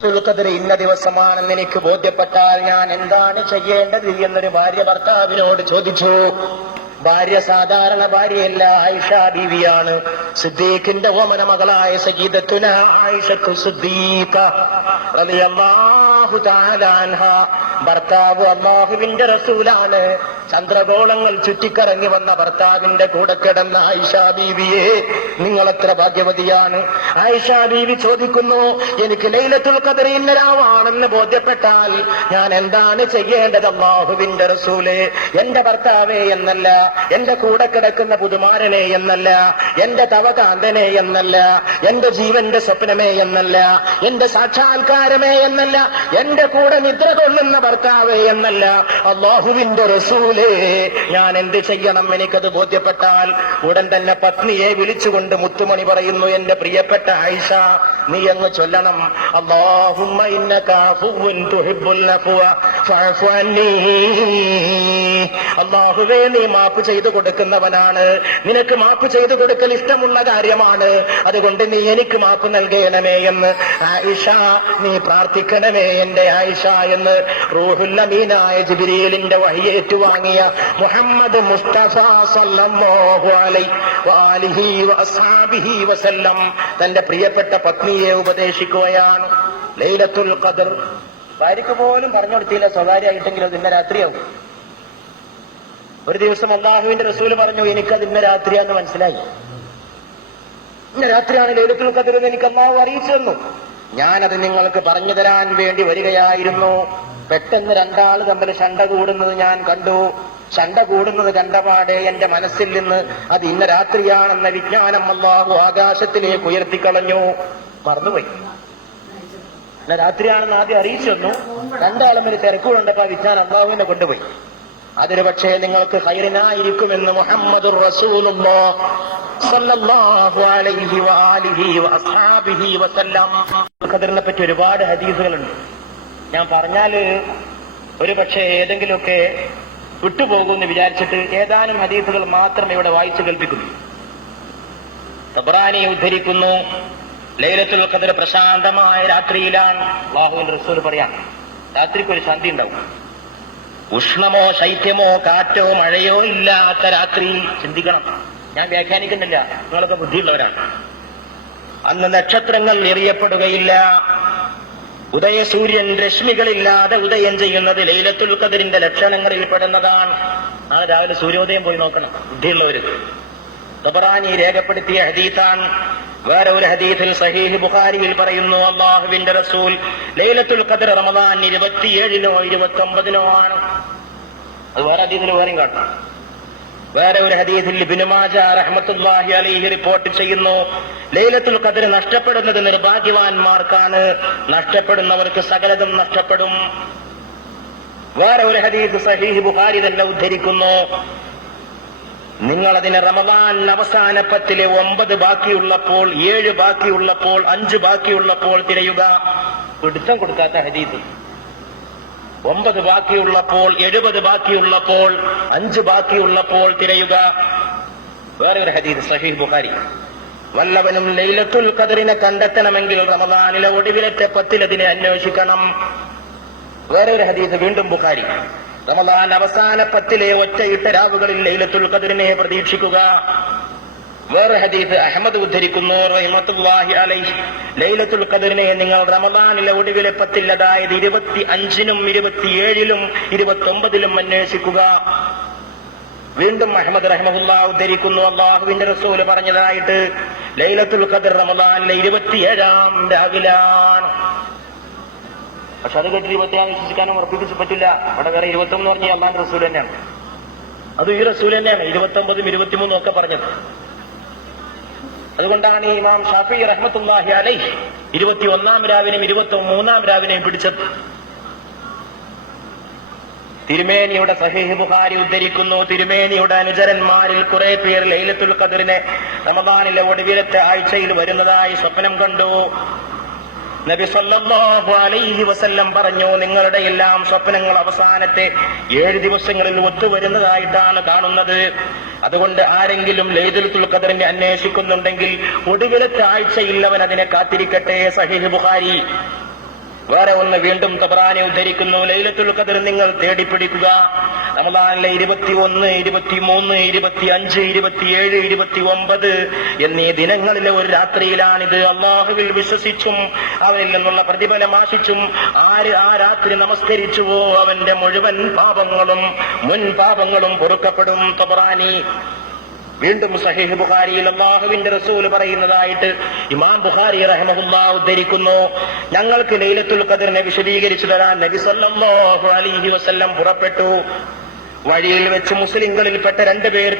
ഇന്ന ദിവസമാണെന്ന് എനിക്ക് ബോധ്യപ്പെട്ടാൽ ഞാൻ എന്താണ് ചെയ്യേണ്ടത്? എന്നൊരു ഭാര്യ ഭർത്താവിനോട് ചോദിച്ചു. ഭാര്യ സാധാരണ ഭാര്യയല്ല ആയിഷ ബീവിയാണ്. സിദ്ദീഖിന്റെ ഓമന മകളായ സഗീതത്തുന ആയിഷത്തു സിദ്ദീഖ ഭർത്താവ് അള്ളാഹുവിന്റെ റസൂലാണ്. ചന്ദ്രഗോളങ്ങൾ ചുറ്റിക്കറങ്ങി വന്ന ഭർത്താവിന്റെ കൂടെ കിടന്ന ആയിഷ ബീവിയെ നിങ്ങൾ എത്ര ഭാഗ്യവതിയാണ്. ആയിഷ ബീവി ചോദിക്കുന്നു എനിക്ക് ലൈലത്തുൽ ഖദർ ഇന്നലാവാണെന്ന് ബോധ്യപ്പെട്ടാൽ ഞാൻ എന്താണ് ചെയ്യേണ്ടത് അള്ളാഹുവിന്റെ റസൂലെ? എന്റെ ഭർത്താവേ എന്നല്ല എന്റെ കൂടെ കിടക്കുന്ന പുതുമാരനെ എന്നല്ല എന്റെ തവകാന്തനെ എന്നല്ല എന്റെ ജീവന്റെ സ്വപ്നമേ എന്നല്ല എന്റെ സാക്ഷാത്കാരമേ എന്നല്ല എന്റെ കൂടെ നിദ്ര കൊള്ളുന്ന ഭർത്താവേ എന്നല്ല. അള്ളാഹുവിന്റെ റസൂലേ ഞാൻ എന്ത് ചെയ്യണം എനിക്കത് ബോധ്യപ്പെട്ടാൽ ഉടൻ തന്നെ പത്നിയെ വിളിച്ചുകൊണ്ട് മുത്തുമണി പറയുന്നു എന്റെ പ്രിയപ്പെട്ട ആയിഷ നീ അങ്ങ് ചൊല്ലണം. അള്ളാഹുമ്മ അള്ളാഹുവേ നീ മാപ്പ് ചെയ്തു കൊടുക്കുന്നവനാണ്. നിനക്ക് മാപ്പ് ചെയ്തു കൊടുക്കൽ ഇഷ്ടമുള്ള കാര്യമാണ്. അതുകൊണ്ട് നീ എനിക്ക് മാപ്പ് നൽകണമേ എന്ന് ആയിഷ നീ പ്രാർത്ഥിക്കണമേ എന്റെ ആയിഷ എന്ന് റൂഹുല്ലമീനായ ജിബിരിയലിന്റെ വഴിയേറ്റുവാങ്ങിയ മുഹമ്മദ് മുസ്തഫ സല്ലല്ലാഹു അലൈഹി വഅസ്ഹാബിഹി വസല്ലം തന്റെ പ്രിയപ്പെട്ട പത്നിയെ ഉപദേശിക്കുകയാണ്. ലൈലത്തുൽ ഖദർ. ഭാര്യക്ക് പോലും പറഞ്ഞു കൊടുത്തില്ല. സ്വകാര്യമായിട്ടെങ്കിലും ഇന്ന രാത്രിയാവും. ഒരു ദിവസം അള്ളാഹുവിന്റെ റസൂൽ പറഞ്ഞു എനിക്കത് ഇന്ന രാത്രിയാന്ന് മനസ്സിലായി. ഇന്ന രാത്രിയാണ് ലൈലത്തുൽ ഖദർ എനിക്ക് അള്ളാഹു അറിയിച്ചു തന്നു. ഞാനത് നിങ്ങൾക്ക് പറഞ്ഞു തരാൻ വേണ്ടി വരികയായിരുന്നു. പെട്ടെന്ന് രണ്ടാൾ തമ്മിൽ ശണ്ട കൂടുന്നത് ഞാൻ കണ്ടു. ശണ്ട കൂടുന്നത് കണ്ടപാടെ എന്റെ മനസ്സിൽ നിന്ന് അത് ഇന്ന രാത്രിയാണെന്ന വിജ്ഞാനം അള്ളാഹു ആകാശത്തിലേക്ക് ഉയർത്തിക്കളഞ്ഞു. മറന്നുപോയി. രാത്രിയാണെന്ന് ആദ്യം അറിയിച്ചു തന്നു. രണ്ടാളും ഒരു തിരക്കുകളുണ്ടപ്പോ ആ വിജ്ഞാനം അള്ളാഹുവിനെ കൊണ്ടുപോയി. അതൊരു പക്ഷേ നിങ്ങൾക്ക് ഹൈറിനായിരിക്കുമെന്ന് മുഹമ്മദ് ഖദറിനെ പറ്റി ഒരുപാട് ഹദീസുകളുണ്ട്. ഞാൻ പറഞ്ഞാൽ ഒരു പക്ഷേ ഏതെങ്കിലുമൊക്കെ വിട്ടുപോകുമെന്ന് വിചാരിച്ചിട്ട് ഏതാനും ഹദീസുകൾ മാത്രം ഇവിടെ വായിച്ചു കേൾപ്പിക്കുന്നു. തബ്രാനി ഉദ്ധരിക്കുന്നു ലൈലത്തുൽ ഖദർ പ്രശാന്തമായ രാത്രിയിലാണ്. അള്ളാഹുവിന്റെ റസൂൽ പറയാം രാത്രിക്ക് ഒരു ശാന്തി ഉണ്ടാവും. ഉഷ്ണമോ ശൈത്യമോ കാറ്റോ മഴയോ ഇല്ലാത്ത രാത്രി ചിന്തിക്കണം. ഞാൻ വ്യാഖ്യാനിക്കുന്നില്ല. നിങ്ങളൊക്കെ ബുദ്ധിയുള്ളവരാണ്. അന്ന് നക്ഷത്രങ്ങൾ എറിയപ്പെടുകയില്ല. ഉദയസൂര്യൻ രശ്മികളില്ലാതെ ഉദയം ചെയ്യുന്നത് ലൈലത്തുൽ കതിരിന്റെ ലക്ഷണങ്ങളിൽ പെടുന്നതാണ്. നാളെ രാവിലെ സൂര്യോദയം പോയി നോക്കണം. ബുദ്ധിയുള്ളവര്. തബറാനി രേഖപ്പെടുത്തിയ ഹദീത്താണ് വേറെ ഒരു ഹദീസിൽ സഹീഹ് ബുഖാരിയിൽ പറയുന്നു അള്ളാഹുവിന്റെ റസൂൽ ലൈലത്തുൽ ഖദർ റമദാൻ ഇരുപത്തിയേഴിനോ ഇരുപത്തി ഒമ്പതിനോ ആണ്. അത് വേറെ ഹദീസിൽ വേറെയും കാണാം വേറെ ഒരു ഹദീസിൽ ബിനുമാജ റഹ്മത്തുല്ലാഹി അലൈഹി റിപ്പോർട്ട് ചെയ്യുന്നു ലൈലത്തുൽ ഖദർ നഷ്ടപ്പെടുന്നത് നിർഭാഗ്യവാന്മാർക്കാണ്. നഷ്ടപ്പെടുന്നവർക്ക് സകലതും നഷ്ടപ്പെടും. വേറെ ഒരു ഹദീസ് സഹീഹ് ബുഖാരി തന്നെ ഉദ്ധരിക്കുന്നു നിങ്ങൾ അതിന് റമദാൻ അവസാന പത്തിലെ ഒമ്പത് ബാക്കിയുള്ളപ്പോൾ ഏഴ് ബാക്കിയുള്ളപ്പോൾ അഞ്ച് ബാക്കിയുള്ളപ്പോൾ തിരയുക. പിടുത്തം കൊടുക്കാത്ത ഹരീത് ഒമ്പത് ബാക്കിയുള്ളപ്പോൾ എഴുപത് ബാക്കിയുള്ളപ്പോൾ അഞ്ച് ബാക്കിയുള്ളപ്പോൾ തിരയുക. വേറെ ഒരു ഹദീസ് സഹീഹ് ബുഖാരി. വല്ലവനും ലൈലത്തുൽ ഖദറിനെ കണ്ടെത്തണമെങ്കിൽ റമദാനിലെ ഒടുവിലത്തെ പത്തിലതിനെ അന്വേഷിക്കണം. വേറെ ഒരു ഹദീസ് വീണ്ടും ബുഖാരി. റമദാൻ അവസാന പത്തിലെ ഒറ്റയിട്ട രാവുകളിൽ ലൈലത്തുൽ ഖദറിനെ പ്രതീക്ഷിക്കുക. വേറെ ഹദീഫ് അഹമ്മദ് ഉദ്ധരിക്കുന്നു അലൈഹി. ലൈലത്തുൽ ഖദറിനെ നിങ്ങൾ റമദാനിലെ ഒടുവിലെ പത്തിൽ അതായത് ഇരുപത്തി അഞ്ചിനും ഇരുപത്തിയേഴിലും ഇരുപത്തി ഒമ്പതിലും അന്വേഷിക്കുക. വീണ്ടും അഹമ്മദ് റഹ്മുല്ല ഉദ്ധരിക്കുന്നു അള്ളാഹുവിന്റെ റസൂൽ പറഞ്ഞതായിട്ട് ലൈലത്തുൽ ഖദർ റമദാനിലെ ഇരുപത്തിയേഴാം രാവിലാണ്. പക്ഷെ അത് കേട്ടിട്ട് ഇരുപത്തിയാറ് വിശ്വസിക്കാനും ഉറപ്പിക്കാൻ പറ്റില്ല. അവിടെ വേറെ ഇരുപത്തി ഒന്ന് പറഞ്ഞ അള്ളാന്റെ റസൂൽ തന്നെയാണ്. അത് ഈ റസൂൽ തന്നെയാണ് ഇരുപത്തി ഒമ്പതും ഇരുപത്തിമൂന്നും ഒക്കെ പറഞ്ഞത്. അതുകൊണ്ടാണ് ഈ ഇമാം ഷാഫി റഹ്മത്തുല്ലാഹി അലൈ ഇരുപത്തി ഒന്നാം രാവിനെയും ഇരുപത്തി മൂന്നാം രാവിനെയും പിടിച്ചത്. തിരുമേനിയുടെ സഹീഹ് ബുഹാരി ഉദ്ധരിക്കുന്നു. തിരുമേനിയുടെ അനുചരന്മാരിൽ കുറെ പേർ ലൈലത്തുൽ ഖദറിനെ റമദാനിലെ ഒടുവിലത്തെ ആഴ്ചയിൽ വരുന്നതായി സ്വപ്നം കണ്ടു. നബി സല്ലല്ലാഹു അലൈഹി വസല്ലം പറഞ്ഞു നിങ്ങളുടെ എല്ലാം സ്വപ്നങ്ങൾ അവസാനത്തെ ഏഴ് ദിവസങ്ങളിൽ ഒത്തുവരുന്നതായിട്ടാണ് കാണുന്നത്. അതുകൊണ്ട് ആരെങ്കിലും ലൈതുൽ ഖദറിനെ അന്വേഷിക്കുന്നുണ്ടെങ്കിൽ ഒടുവിലത്തെ ആഴ്ചയിൽ അതിനെ കാത്തിരിക്കട്ടെ സഹീഹ് ബുഖാരി. വേറെ ഒന്ന് വീണ്ടും തബറാനെ ഉദ്ധരിക്കുന്നു. ലൈലത്തുൽ ഖദർ നിങ്ങൾ തേടിപ്പിടിക്കുക. റമദാനിലെ ഇരുപത്തി ഒന്ന് ഇരുപത്തി മൂന്ന് ഇരുപത്തി അഞ്ച് ഇരുപത്തിയേഴ് ഇരുപത്തി ഒമ്പത് എന്നീ ദിനങ്ങളിലെ ഒരു രാത്രിയിലാണിത്. അള്ളാഹുവിൽ വിശ്വസിച്ചും അവനിൽ നിന്നുള്ള പ്രതിഫലം ആശിച്ചും ആര് ആ രാത്രി നമസ്കരിച്ചുവോ അവന്റെ മുഴുവൻ പാപങ്ങളും മുൻ പാപങ്ങളും പൊറുക്കപ്പെടും തബറാനി. വീണ്ടും സഹീഹ് ബുഖാരിയിൽ അള്ളാഹുവിന്റെ റസൂൽ പറയുന്നതായിട്ട് ഇമാം ബുഖാരി റഹ്മുല്ലാ ഉദ്ധരിക്കുന്നു. ഞങ്ങൾക്ക് ലൈലത്തുൽ ഖദറിനെ വിശദീകരിച്ചു തരാൻ നബി സല്ലല്ലാഹു അലൈഹി വസല്ലം പുറപ്പെട്ടു. വഴിയിൽ വെച്ച് മുസ്ലിങ്ങളിൽപ്പെട്ട രണ്ടുപേർ